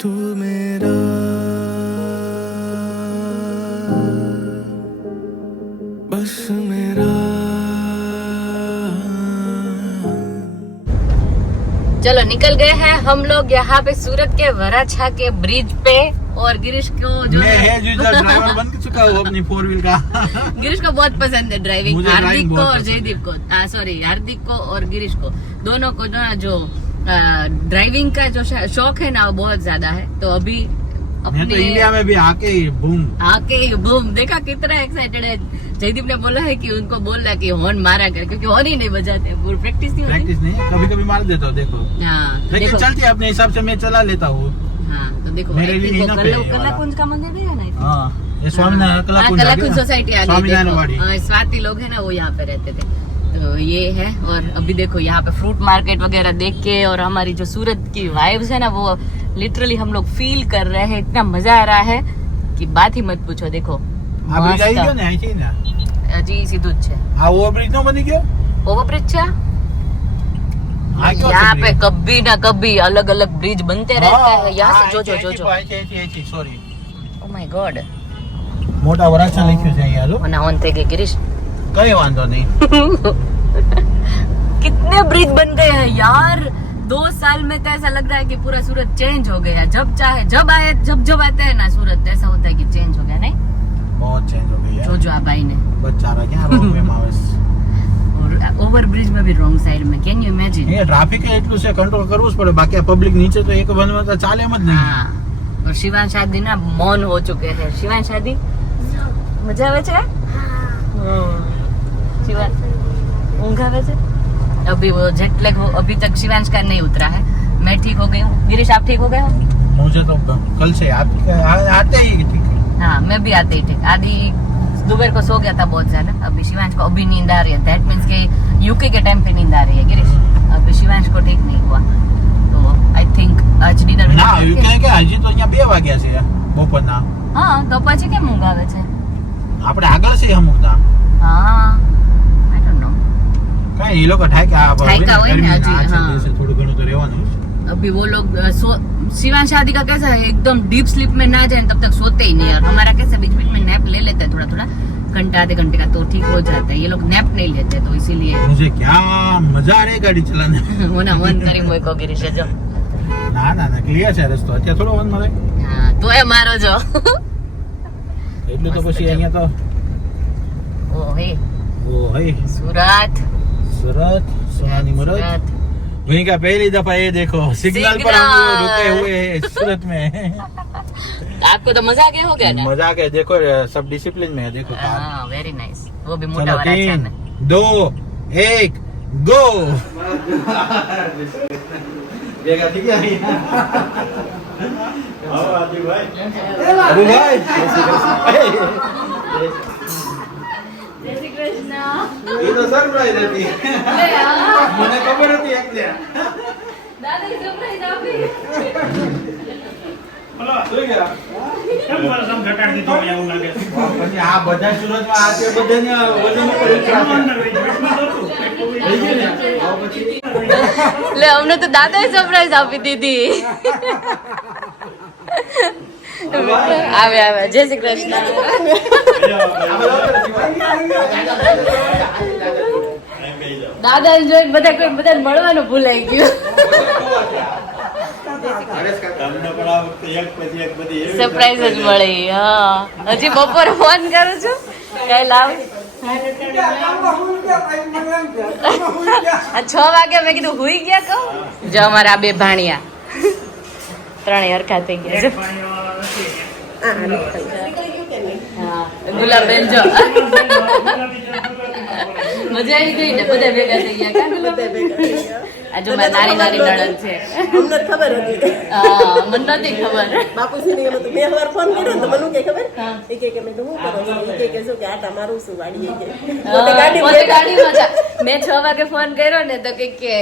तू मेरा बस मेरा। चलो निकल गए हैं हम लोग यहाँ पे सूरत के वराछा के ब्रिज पे। और गिरीश को जो मैं है जो ड्राइवर बन चुका हूँ अपनी 4 व्हील का। गिरीश को बहुत पसंद है ड्राइविंग। मुझे हार्दिक ड्राइविंग को बहुत और पसंद है। जयदीप को सॉरी हार्दिक को और गिरीश को दोनों को जो ड्राइविंग का जो शौक है ना वो बहुत ज्यादा है। तो अभी मैं तो इंडिया में भी आके बूम बूम देखा कितना एक्साइटेड है। जयदीप ने बोला है कि उनको बोल रहा है कि हॉर्न मारा कर, क्योंकि हॉर्न ही नहीं बजाते, प्रैक्टिस नहीं होती। प्रैक्टिस नहीं, कभी कभी मार देता हूँ देखो। हाँ लेकिन देखो, चलती है अपने हिसाब से, मैं चला लेता हूँ। हाँ तो देखो मेरे लिए इनफ है ये वाला। कलाकुंज का मंदिर भी है ना। हाँ ये स्वामीनारायण कलाकुंज सोसाइटी आ स्वामीनारायण वाड़ी। गई। स्वाति लोग है ना वो यहाँ पे रहते थे, तो ये है। और अभी देखो यहाँ पे फ्रूट मार्केट वगैरह देख के और हमारी जो सूरत की वाइब्स है ना वो लिटरली हम लोग फील कर रहे हैं। इतना मजा आ रहा है कि बात ही मत पूछो। देखो આ બ્રિજ આવી ગયો ને અહીંથી ને હજી સીધું જ છે। આ ઓવરબ્રિજ નો બની ગયો ઓવરબ્રિજ છે આ કયો यहाँ છે पे bridge? कभी ना कभी अलग अलग ब्रिज बनते रहते हैं। यहाँ से जो અહીંથી સોરી ओ माय गॉड મોટા વરાછા લખ્યું છે અહીંયા લો। મને ઓન થઈ ગઈ गिरीश। કઈ વાંધો નહીં। कितने ब्रिज बन गए हैं यार 2 साल में। तो ऐसा लग रहा है कि पूरा सूरत चेंज हो गया। जब चाहे जब आते हैं ना सूरत ऐसा होता है कि चेंज हो गया। नहीं बहुत चेंज हो गई है। जो आ भाई ने બચારા ક્યાં રોડ મે માવેસ। और ओवर ब्रिज में भी रॉन्ग साइड में। Can you imagine? A traffic એટલું છે, કંટ્રોલ કરવું જ પડે, બાકી આ પબ્લિક નીચે તો એક બંધ તો ચાલે એમ જ નહીં। हाँ और शिवान शादी ना मौन हो चुके हैं। शिवान शादी मजा आवे छे? शिवान ऊँघ आवे छे? अभी वो जेट लैग अभी तक शिवांश का नहीं उतरा है। मैं ठीक हो गई हूँ। गिरीश आप ठीक हो गए हो? मुझे तो कल से आते ही ठीक है। हाँ मैं भी आते ही ठीक। आदि दोपहर को सो गया था बहुत ज्यादा। अभी शिवांश को अभी नींद आ रही है। दैट मीन्स के यूके के टाइम पे नींद आ रही है गिरीश। अभी शिवांश को ठीक नहीं हुआ तो आई थिंक आज डिनर ના યુકે કે હજી તો અહીંયા 2 વાગ્યા છે બપોરના। हाँ तो પછી કેમ ઊંઘ આવે છે? આપણે આગળ છે અમુકના हाँ आई डोंट नो। કઈ એ લોકો ઠાક્યા ઠાક્યા હોય ને હજી, हाँ। થોડું ઘણું તો રહેવાનું જ। अभी वो लोग शिवान शादी का कैसा है एकदम डीप स्लीप में ना जाए तब तक सोते ही नहीं। और हमारा कैसे बीच बीच में नैप ले लेते हैं थोड़ा थोड़ा घंटा आधे घंटे का तो ठीक हो जाता है। ये लोग नैप नहीं लेते तो इसीलिए मुझे क्या मजा आ रही है गाड़ी चलाने। होना मन करी मोय को गिरीश जो ના ના ના ક્લિયર છે રસ્તો, અત્યારે થોડો વન મળે हाँ तो है मारो जो એટલું તો પછી અહીંયા તો ओ हे ઓ હે सूरत सूरत सोनानी मुरत। सूरत वहीं का पहली दफा ये देखो सिग्नल पर हम लोग रुके हुए हैं सूरत में। आपको तो मजा आ गया हो गया ना? मजा आ गया, देखो सब डिसिप्लिन में है, देखो कार। हाँ वेरी नाइस। वो भी मोटा चलो वाला 3 2 1 गो। बेगा ठीक है अबू भाई जय श्री कृष्ण। ये तो सरप्राइज હતી મને ખબર હતી એટલે दादा सरप्राइज आपी બોલો જોઈ ગયા કેમ વરસાદ ઘટાડી દીધો એવું લાગે છે પછી આ બધા સુરતમાં આ તે બધાને વજન ઉપર કેમ અંદર વહી ગયું? એટલું નહોતું. થઈ ગયું ને હવે પછી ले हमने तो दादा ही सरप्राइज आपी दीदी। आवे आवे जय श्री कृष्ण। દાદા જોઈ બધા કોઈ બધા મળવાનું ભૂલાઈ ગયું। તમને પણ આ વખતે એક પછી એક બધી એવી સરપ્રાઈઝ જ મળી। હા હજી બપોરે ફોન કરું છું કઈ લાવ। આ 6 વાગે મેં કીધું હુઈ ગયા કહું જો અમારા આ બે ભાણિયા ત્રણેય હરખા થઈ ગયા છે। હા ગુલાબબેન જો મજા આવી ગઈ ને બધા ભેગા થઈ ગયા કા આજુ મારી નાની નાની નણંદ છે। અમને ખબર હતી હા મને નહોતી ખબર। બાપુજી ને મેં વાર ફોન કર્યો તો મને કે ખબર એ કે મેં હું કરો છો એ કે શું કે આટા મારું છું વાડીએ કે પોતે ગાડીમાં હતા। મેં 6 વાગે ફોન કર્યો ને તો કે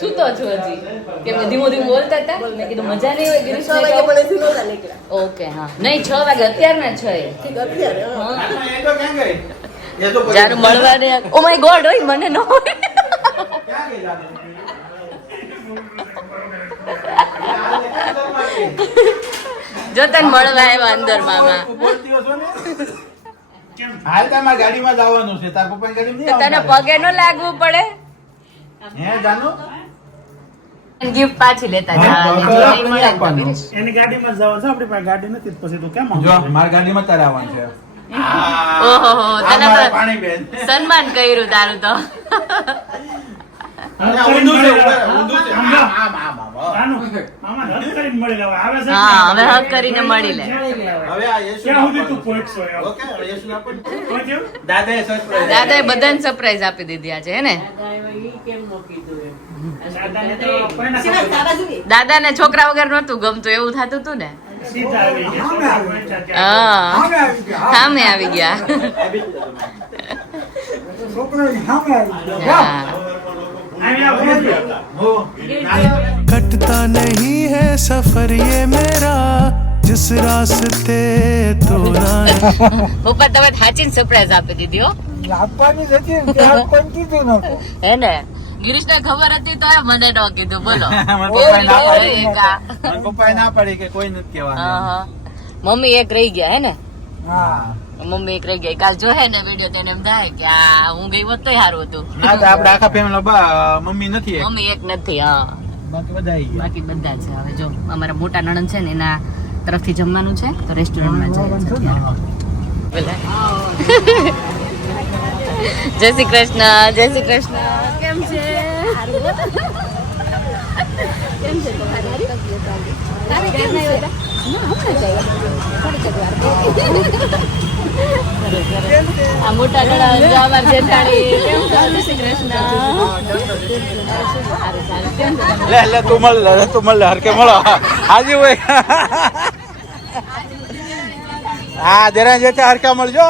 સૂતો છો હજી કે ધીમું ધીમું બોલતા હતા। મેં કીધું મજા નહીં હોય गिरीश 6 વાગે પણ એથી નહોતા નીકળ્યા। ઓકે હા નહીં 6 વાગે અત્યારના 6 ઠીક અત્યારે હા એ તો ક્યાં ગઈ એ તો જારું મળવાને ઓ માય ગોડ હોય મને ન હોય ક્યાં ગઈ જાને જો તને મળવા આવ્યા અંદર મામા. બોલતી હશો ને? હાલ તમારે ગાડીમાં જવાનું છે, તાર પપ્પાની ગાડીમાં તો નહીં તને આવવાનું. પગે ન લાગવું પડે. હે જાનુ? ગિફ્ટ પાછી લેતા જા. હા, તો જો નહીં આપણે મળે તો આપવાનું. કરીશ. એની ગાડીમાં જ જવાનું છે, આપણી પાસે ગાડી નથી તો પછી તું કેમ આવું? જો મારી ગાડીમાં તારે આવવાનું છે. ઓહો આ તને મારા તો પાણી બેન. સન્માન કર્યું તારું તો. અને ઊંધું છે, ઊંધું છે. આમ, આમ, આમ, આમ. આનું મામાને હક કરીને મળી લેવા આવે છે. હા હવે હક કરીને મળી લે. હવે આ યશુ ક્યાં સુધી તું પહોંચશો એમ? ઓકે, હવે યશુને આપો ને. કોઈ થયું? દાદાએ surprise દાદાએ બધાને સરપ્રાઈઝ આપી દીધી આજે હે ને. દાદાને તો કોઈને શિવાય, ખબર દાદા જોઈએ. દાદાને છોકરા વગર નહોતું ગમતું એવું થતું હતું ને. સીધા આવી ગયા. છોકરા પહોંચ્યા ત્યાં. હા સામે આવી ગયા. હા. અહીંયા ઉભો થયો. હો. कटता नहीं है सफर ये मेरा जिस रास्ते तो ना પપ્પા તમે હાચીને સરપ્રાઈઝ આપી દીધી હો. હે ને ગિરીશને ખબર હતી તો મને ન કીધું બોલો. મને પપ્પાએ ના પાડી. એકા. મને પપ્પાએ ના પાડી કે કોઈ નથી કહેવાનું. હા, હા. મમ્મી એક રહી ગયા હે ને. હા. મમ્મી એક રહી ગઈ. કાલ જોહે ને વિડીયો તેને એમ થાય કે આ હું ગઈ હોત તોય સારું હતું. ના તો આપણે આખા ફેમિલી મમ્મી નથી એક. મમ્મી એક નથી. હા બાકી બધા આવી ગયા. બાકી બધા છે. હવે જો અમારા મોટા નણંદ છે ને એના તરફથી જમવાનું છે તો રેસ્ટોરન્ટમાં જાય છે અત્યારે. પેલા. જય શ્રી કૃષ્ણ. જય શ્રી કૃષ્ણ. કેમ છે? આ મોટા નણંદ જો અમારા જેઠાણી. કેમ છો? જય શ્રી કૃષ્ણ. સારું, સારું. કેમ છો તમે? લે તું મળ હરકે મળો હાજી હોય. હા જરા જે હરકા મળજો.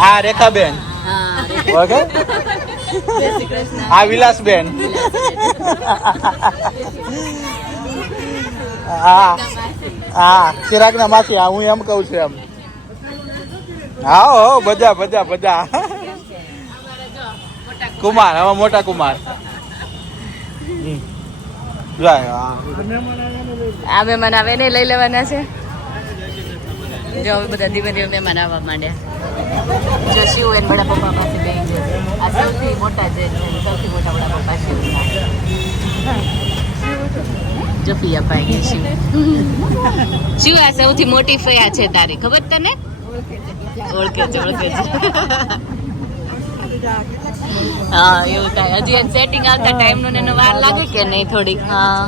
હા રેખાબેન. હા ઓકે. જય શ્રી કૃષ્ણ. હા વિલાસબેન. હા હા ચિરાગના માસી. હા હું એમ કઉ છું એમ. હા હો બધા બધા બધા. કુમાર હવે મોટા કુમાર. જાય હા. આ મહેમાન આવે ને લઈ લેવાના છે. જો હવે બધા ધીમે ધીમે મહેમાન આવવા માંડ્યા. જો શિવ એન બડા પપ્પા પાસે બેસી જશે. આ સૌથી મોટા છે સૌથી મોટા બડા પપ્પા શિવના. જો પિયા પાઈ ગઈ શિવ. શિવ આ સૌથી મોટી ફયા છે તારી ખબર તને? ઓળખે છે ઓળખે છે. હા એવું થાય. હજી સેટિંગ આવતા ટાઈમ નો ને વાર લાગે કે નહીં થોડીક? હા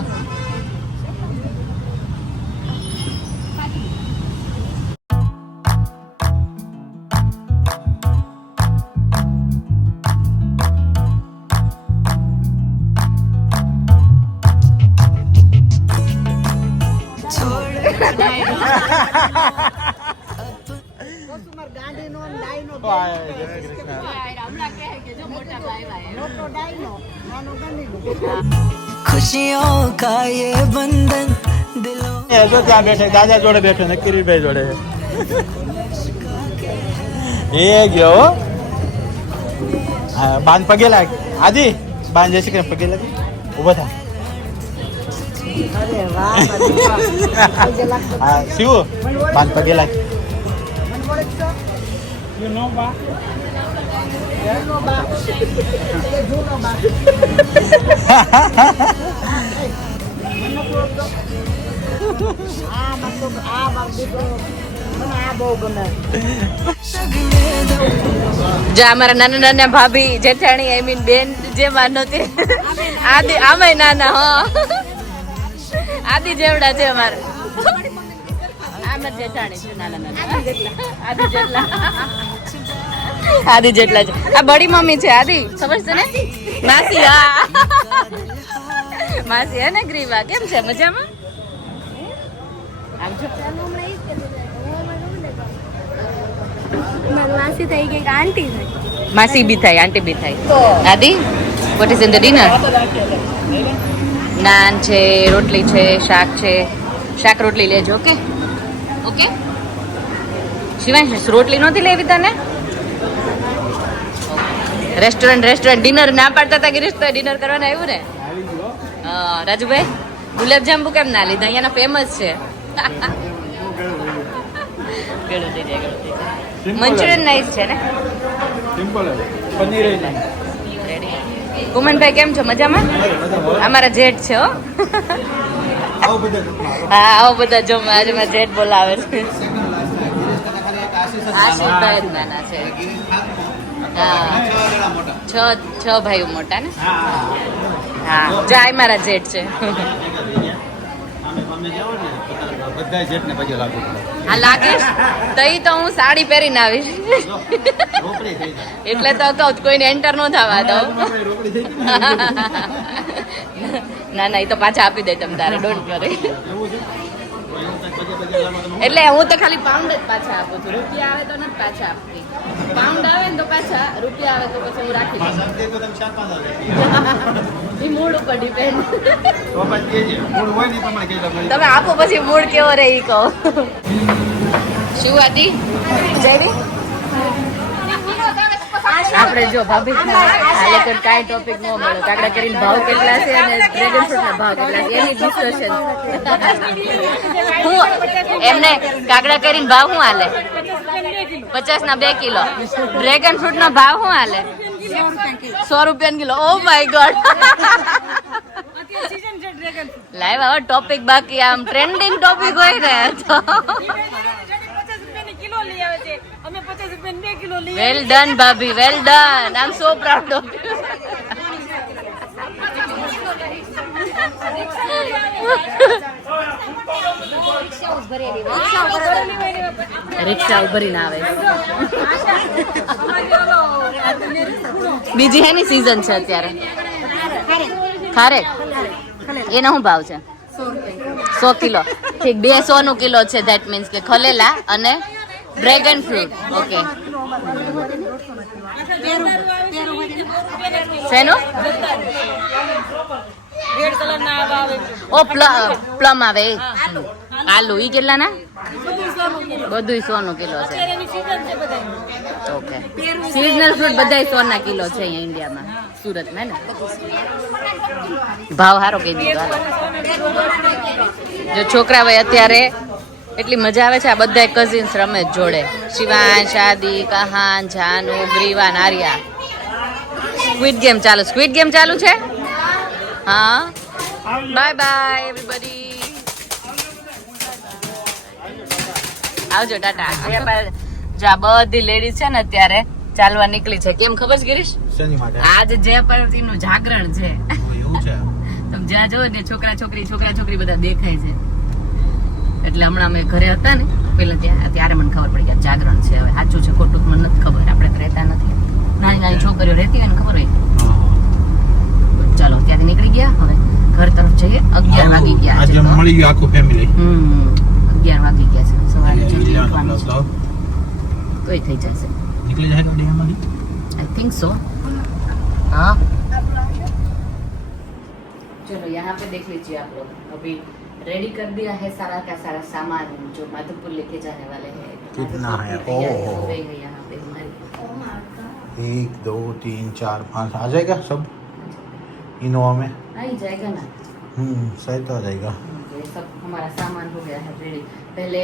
खुशियों का ये बंधन दिलों જો ત્યાં બેઠે દાદા જોડે બેઠો ને કિરીટભાઈ જોડે. એ ગયો હો. હા બાંધ પગે લાગ. આજી બાંધ જશે કે પગે લાગ. ઉભો થા. હા શિવ બાંધ પગે લાગ. You know, ba? જો અમારા નાના નાના ભાભી જેઠાણી આઈ મીન બેન જે માનો તે આદિ આમાંય નાના. હા આદિ જેવડા છે અમારા. આમાં જેઠાણી છે નાના નાના. આદિ જેટલા આદિ જેટલા છે. આ બડી મમ્મી છે આદિ સમજ છે ને? માસી. હા માસી હે ને ગ્રીવા. કેમ છે? મજામાં? માસી થઈ ગઈ કે આંટી થઈ? માસી બી થાય આંટી બી થાય. Aadi what is in the dinner? Naan છે, રોટલી છે, શાક છે. શાક રોટલી લેજો. Okay okay. શિવાંશ રોટલી નહોતી લેવી તને? ઓકે રેસ્ટોરન્ટ ડિનર ના પાડતા હતા ગિરીશ તો ડિનર કરવાના આવ્યું ને આવી ગયો હા રાજુભાઈ ગુલાબજાંબુ કેમ ના લીધા અહીંયાના ફેમસ છે મંચુરિયન નાઈસ છે ને સિમ્પલ પનીર કુમનભાઈ કેમ છો મજામાં અમારા જેઠ છે હો આવું બધા હા આવો બધા જો આજે મારા જેઠ બોલાવે છે આશીષભાઈ જ નાના છે હા છ ભાઈઓ મોટા ને હા જાય મારા જેઠ છે બધા જેટને પછી લાગુ હા લાગે તઈ તો હું સાડી પહેરીને આવીશ રોકડી થઈ જાય એટલે તો કહું કોઈને એન્ટર ન થવા દઉં રોકડી થઈ ના ના એ તો પાછા આપી દે તમ તારે ડોન્ટ વરી એવું છે એટલે હું તો ખાલી પાઉન્ડ જ પાછા આપું છું રૂપિયા આવે તો નથી પાછા આપતી પાઉન્ડ આવે ને તો પાછા રૂપિયા આવે તો પછી હું રાખી દઉં એ મૂડ ઉપર ડિપેન્ડ તમે આપો પછી મૂડ કેવો રહે ઈ કહો શું હતી જયડી આપણે જો ભાભી આ લોકો કાંઈ ટોપિક ન મળ્યો કાકડા કરીને ભાવ કેટલા છે અને ડ્રેગન ફ્રૂટના ભાવ કેટલા છે એની ડિસ્કશન હું એમને કાકડા કરીને ભાવ શું હાલે 50 ના 2 કિલો ડ્રેગન ફ્રૂટ નો ભાવ શું હાલે 100 રૂપિયા kilo oh my God live હવે ટોપિક બાકી આમ ટ્રેન્ડિંગ ટોપિક હોય ને તો વેલ ડન ભાભી well done I am so proud of you રિક્ષા ઉભરીને આવે બીજી હે ની સીઝન છે અત્યારે ખારેક એનો શું ભાવ છે 100 કિલો ઠીક 200 નું કિલો છે ધેટ મીન્સ કે ખલેલા અને ડ્રેગન ફ્રૂટ ઓકે શેનો ઓ પ્લમ આવે આલુ ઈ કેટલા ના બધું 100 નો કિલો છે ઓકે સિઝનલ ફ્રૂટ બધા 100 ના કિલો છે અહીંયા ઇન્ડિયામાં સુરતમાં ને ભાવ સારો કહી દીધો જો છોકરા ભાઈ અત્યારે એટલી મજા આવે છે આ બધા કઝિન્સ રમે જોડે શિવાંશ આદિ કહાન જાનુ ગ્રીવા નારિયા સ્ક્વિડ ગેમ ચાલુ છે હા બાય બાય એવરીબડી આવજો ટાટા જો આ બધી લેડીઝ છે ને અત્યારે ચાલવા નીકળી છે કેમ ખબર છે ગિરીશ આજ જય પાર્વતી નું જાગરણ છે તમે જ્યાં જોવો ને છોકરા છોકરી બધા દેખાય છે એટલે હમણાં અમે ઘરે હતા ને પેલા ત્યારે મને ખબર પડી કે જાગરણ છે હવે સાચું છે ખોટું મને નથી ખબર આપણે તો રહેતા નથી નાની છોકરીઓ રહેતી હોય ને ખબર હોય ચાલો ત્યાંથી નીકળી ગયા હવે ઘર તરફ જઈએ 11 વાગી ગયા છે મળી ગયું આખું ફેમિલી 11 વાગી ગયા છે સવારે જલ્દી ઉઠવાનું છે તોય થઈ જશે નીકળી જાય ગાડી અમારી आई थिंक सो हाँ चलो यहाँ पे देख लीजिए आप लोग अभी रेडी कर दिया है सारा का सारा सामान जो माधोपुर लेके जाने वाले हैं कितना है? तैयारी ओह। हो गई है यहाँ पे हमारी 1 2 3 4 5 आ जाएगा सब इनोवा में आ ही जाएगा ना सही तो आ जाएगा ये सब हमारा सामान हो गया है रेडी पहले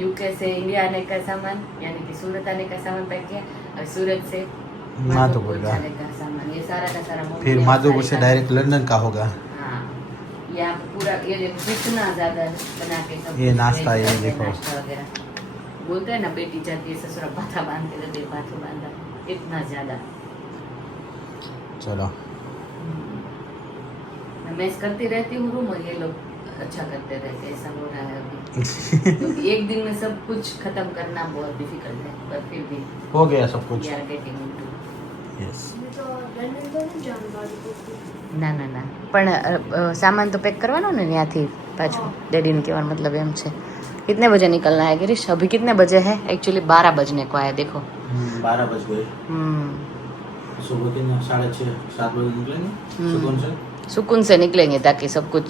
यूके से इंडिया आने का सामान यानी कि सूरत आने का सामान पैक किया और सूरत से माधोपुर का जाने का सामान ये सारा का सारा फिर माधोपुर से डायरेक्ट लंदन का होगा हाँ यहाँ पे पूरा ये देखो कितना ज्यादा बना के सब ये नाश्ता, ये नाश्ता देखो। वगैरह बोलते हैं ना बेटी जाती है ससुरा पाथा बांध के देते पाथो बांधा इतना ज्यादा चलो मैं मैस करती रहती हूँ रूम और ये लोग अच्छा करते रहते हैं ऐसा हो रहा है अभी तो एक दिन में सब कुछ खत्म करना बहुत डिफिकल्ट है पर फिर भी हो गया सब कुछ we are getting into yes ના ના ના પણ सामान तो पैक करवानो ने ત્યાંથી પાછું ડેડી ने કહેવાનો मतलब एम છે कितने बजे निकलना है गिरीश अभी कितने बजे है एक्चुअली 12 बजने को आया देखो 12 बज गए सुबह के 6:30 7 बजे निकलेंगे सुकून से निकलेंगे ताकि सब कुछ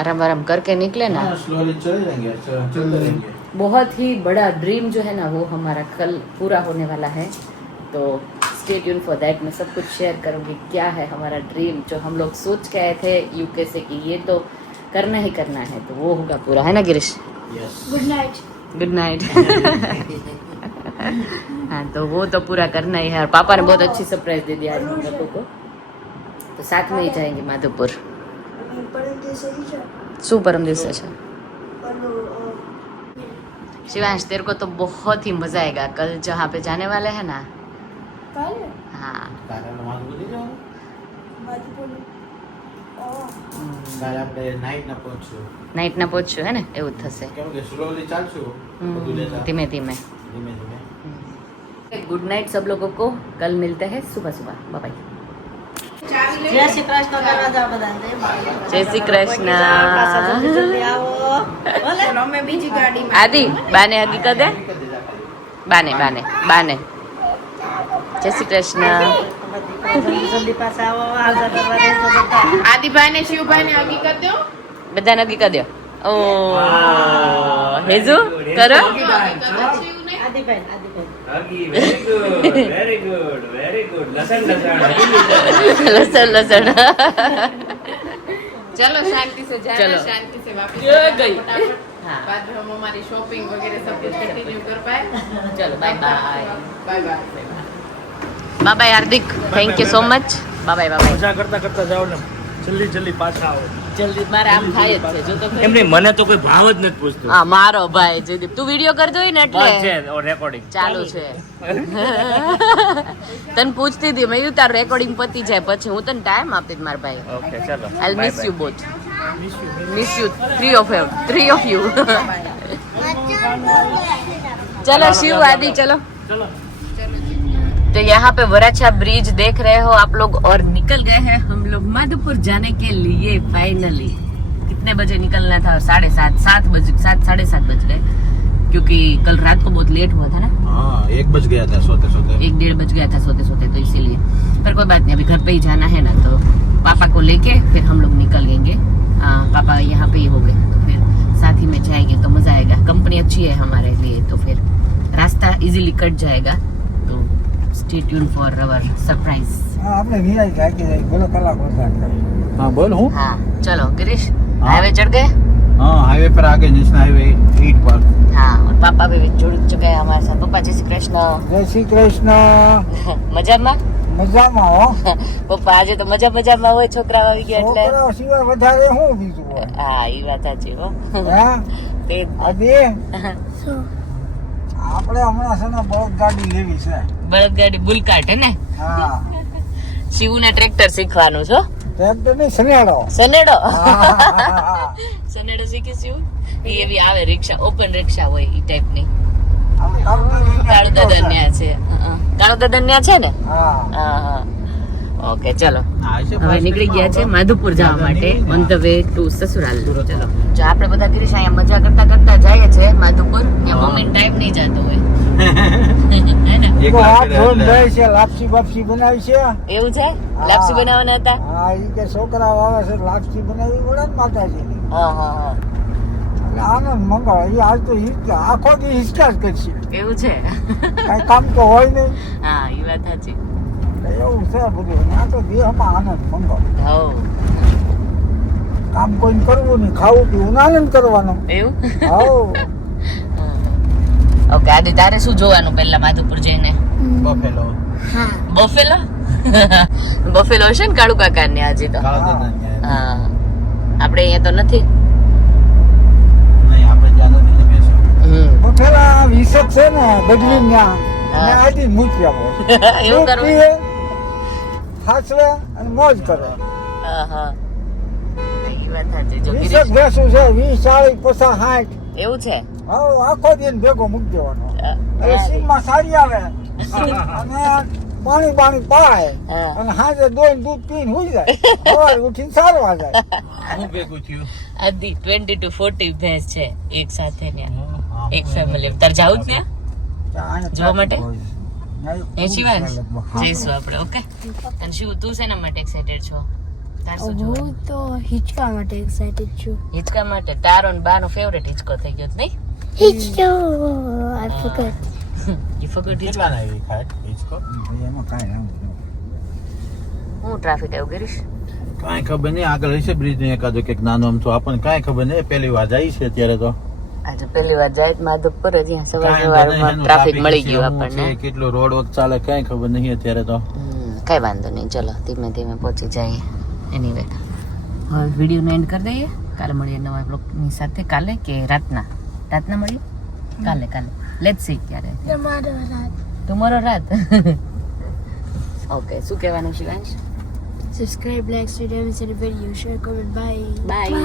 आराम आराम करके निकले ना स्लोली चले जाएंगे चलते रहेंगे बहुत ही बड़ा ड्रीम जो है ना वो हमारा कल पूरा होने वाला है तो स्टे ट्यून फॉर दैट। मैं सब कुछ शेयर करूँगी क्या है हमारा ड्रीम, जो हम लोग सोच के आए थे यूके से कि ये तो करना ही करना है, तो वो होगा पूरा, है ना Girish? Good night. Good night. हाँ, तो वो तो पूरा करना ही है। और पापा ने बहुत अच्छी सरप्राइज दे दिया आज हम लोगों को, तो साथ में ही जाएंगे माधोपुर। શું પરમ દિવસે છે? शिवांश, तेरे को तो बहुत ही मजा आएगा कल जहाँ पे जाने वाले हैं ना। हाँ, કાલે આપણે નાઈટ ના પહોંચ્યું, નાઇટ ના પહોંચ્યું है ને, એવું જ થશે। કેમ કે સ્લોલી ચાલશું બધું લેતા ધીમે ધીમે। ધીમે ધીમે। गुड नाइट सब लोगों को, कल मिलते हैं सुबह सुबह। Bye bye. જય શ્રી કૃષ્ણ કરવા જાવ બધા जय श्री कृष्ण। જલ્દી આવો ભલે અમે બીજી ગાડીમાં आदि बाने हगी कर दे, बाने बाने बाने। जय श्री कृष्ण। જલ્દી પાછા આવો હાજર કરવા રહેજો બધા आदि भाई ने शिव भाई ने हगी कर दो, બધા ને હગી કરી દો। ઓ હેજુ કરો। આદિભાઈ વેરી ગુડ લસણ લસણ લસણ। चलो शांति से जाना, चलो। शांति से वापस ये आना, गई। फटाफट। हाँ। बाद में हम हमारी शॉपिंग वगैरह सब कुछ कंटिन्यू कर पाए। चलो bye bye. Bye bye. Bye bye Hardik, thank you so much. Bye bye bye. મજા કરતા કરતા જાઓ ને, જલ્દી પાછા આવો। જલ્દી મારે આમ થાય જ છે, જો તો ખરી। એમ નહીં, મને તો કોઈ ભાવ જ નથી પૂછતું। હા, મારો ભાઈ જયદીપ, તું વિડિયો કરજો ને એટલે બસ છે રેકોર્ડિંગ ચાલુ છે। તને પૂછતી હતી મેં, તાર રેકોર્ડિંગ પતી જાય પછી હું તને ટાઈમ આપી મારા ભાઈ। ઓકે ચલો, I miss you both, miss you three of you. चलो शिव आदि चलो। तो यहाँ पे वराछा ब्रिज देख रहे हो आप लोग, और निकल गए हैं हम लोग माधोपुर जाने के लिए फाइनली। कितने बजे निकलना था? 7:30 साढ़े सात बज गए, क्योंकि कल रात को बहुत लेट हुआ था ना। हाँ, 1 बज गया था सोते सोते, 1-1:30 बज गया था सोते सोते, तो इसीलिए। पर कोई बात नहीं, अभी घर पे ही जाना है ना, तो पापा को लेके फिर हम लोग निकल लेंगे। पापा यहाँ पे ही हो गए तो फिर साथ ही में जाएंगे, तो मजा आएगा। कंपनी अच्छी है हमारे लिए, तो फिर रास्ता इजीली कट जाएगा। तो stay tune for our surprise. આપણે વિરાય જાય કે જાય બોલો કલાક વરસાદ કરે हाँ बोल हूँ। हाँ चलो गिरीश, हाँ। हाईवे चढ़ गए। हाँ, हाईवे पर आगे नेशनल हाईवे 8 पर। हाँ, और पापा भी जुड़ चुके हैं हमारे साथ। पापा जय श्री कृष्ण। જય શ્રી કૃષ્ણ મજામાં? મજામાં હો પપ્પા આજે તો મજામાં હોય, છોકરા આવી ગયા એટલે। છોકરાઓ સિવાય વધારે શું બીજું હોય હા, એ વાત સાચી હો। હે તે અદે આપણે હમણાં છે ને બળદ ગાડી લેવી છે બળદગાડી બુલકાટ હે ને? હા શિવને ટ્રેક્ટર શીખવાનું છો? ટ્રેક્ટર ની સનેડો સનેડો હા, હા, હા. સનેડો શીખી શિવ? એ એવી આવે રિક્ષા, ઓપન રિક્ષા હોય એ ટાઈપની। આપણે કાળું કાળુ દાદા ન્યા છે। કાળુ દાદા ન્યા છે ને? હા હા હા। ઓકે ચલો, हाँ, ऐसे હવે નીકળી ગયા છે માધુપુર જવા માટે, on the way to Sasural. ચલો, જો આપણે બધા ગિરીશ અહીંયા મજા કરતા કરતા જઈએ છે માધુપુર, ત્યાં મમ્મી ટાઈમ નહીં જતો હોય। હે ને? एक તો लाख હાથ ધોઈને के જાય છે લાપસી બાપસી બનાવી છે એવું છે? લાપસી બનાવવાના હતા? હા ઈ કે છોકરાઓ આવે છે લાપસી બનાવી પડે ને માતાજીની હા હા હા, એટલે આનંદ મંગળ એ આજ તો આખો દી હિચકા જ કરશે એવું છે? કઈ કામ તો હોય નહીં હા, એ વાત સાચી। એવું છે બધું આ તો દેહમાં આનંદ મંગળ હો, કામ કોઈને કરવું નહીં ખાવું પીવું ને આનંદ કરવાનો એવું? હાઉ ઓકે આદિ, તારે શું જોવાનું પહેલા માધુપુર જઈને? Buffalo Buffalo? બફેલો હશે ને કાળુ કાકા ને આજે તો? काला दादा ने હા, આપણે અહીંયા તો નથી। नहीं, आप ज्यादा नहीं बेचो। બફેલા વિસક છે ને ગઢવી ન્યા હા. ને આજી મૂક્યા એવું કરવું? હાચવે અને મોજ કરે હા હા, એ વાત સાચી। જો વિસક ગિરીશ, ભેંસું છે 20 40 50 60 એવું છે? હાઉ આખો દિન ભેગો મૂકી દેવાનો હા, એટલે સીમમાં સારી આવે અને પાણી પાય હા. અને હાજે દૂધ પીને હુઈ જાય સવારે ઉઠીને સારવા જાય હું ભેગું થયું। આદિ 20 to 40 ભેંસ છે એક સાથે ને, हाँ, એક ફેમિલી। તાર જાવું જ ને જોવા માટે? એ શિવાંશ, હા. જઈશું આપણે। ઓકે, અને શિવ તું શેના માટે એક્સાઇટેડ છો? તાર શું જોવાનું? હું તો હિચકા માટે એક્સાઇટેડ છું। હિચકા માટે? તારો ને બાનો ફેવરેટ હિચકો થઈ ગયો નહીં? હિચકો I forgot. You forgot it. કેટલા ના એવી ખાય હિચકો એમાં કાંઈ ના હું ટ્રાફિક આવ્યું કરીશ કાંઈ ખબર નહીં આગળ હશે બ્રિજ ને એકાદો કંઈક નાનો આમ તો આપણને કાંઈ ખબર નહીં પહેલી વાર જાય છે અત્યારે તો આજે પહેલી વાર જાય માધવપુર જ અહીંયા સવાર કાંઈ સવારમાં ખબર નહીં, ટ્રાફિક એનું મળી traffic ગયું શું આપણને છે, કેટલો રોડ વખત ચાલે કાંઈ ખબર નહીં અત્યારે તો કઈ વાંધો નહીં ચલો ધીમે ધીમે પહોંચી જઈએ એનીવે હવે વિડીયોનો એન્ડ કરી દઈએ કાલે મળીએ નવા બ્લોગની સાથે કાલે કે રાતના મળીએ કાલે લેટ્સ સી ક્યારે ટુમોરો રાત ઓકે શું કહેવાનું Shivansh Subscribe, like, share, and send a video. Share, comment, bye. By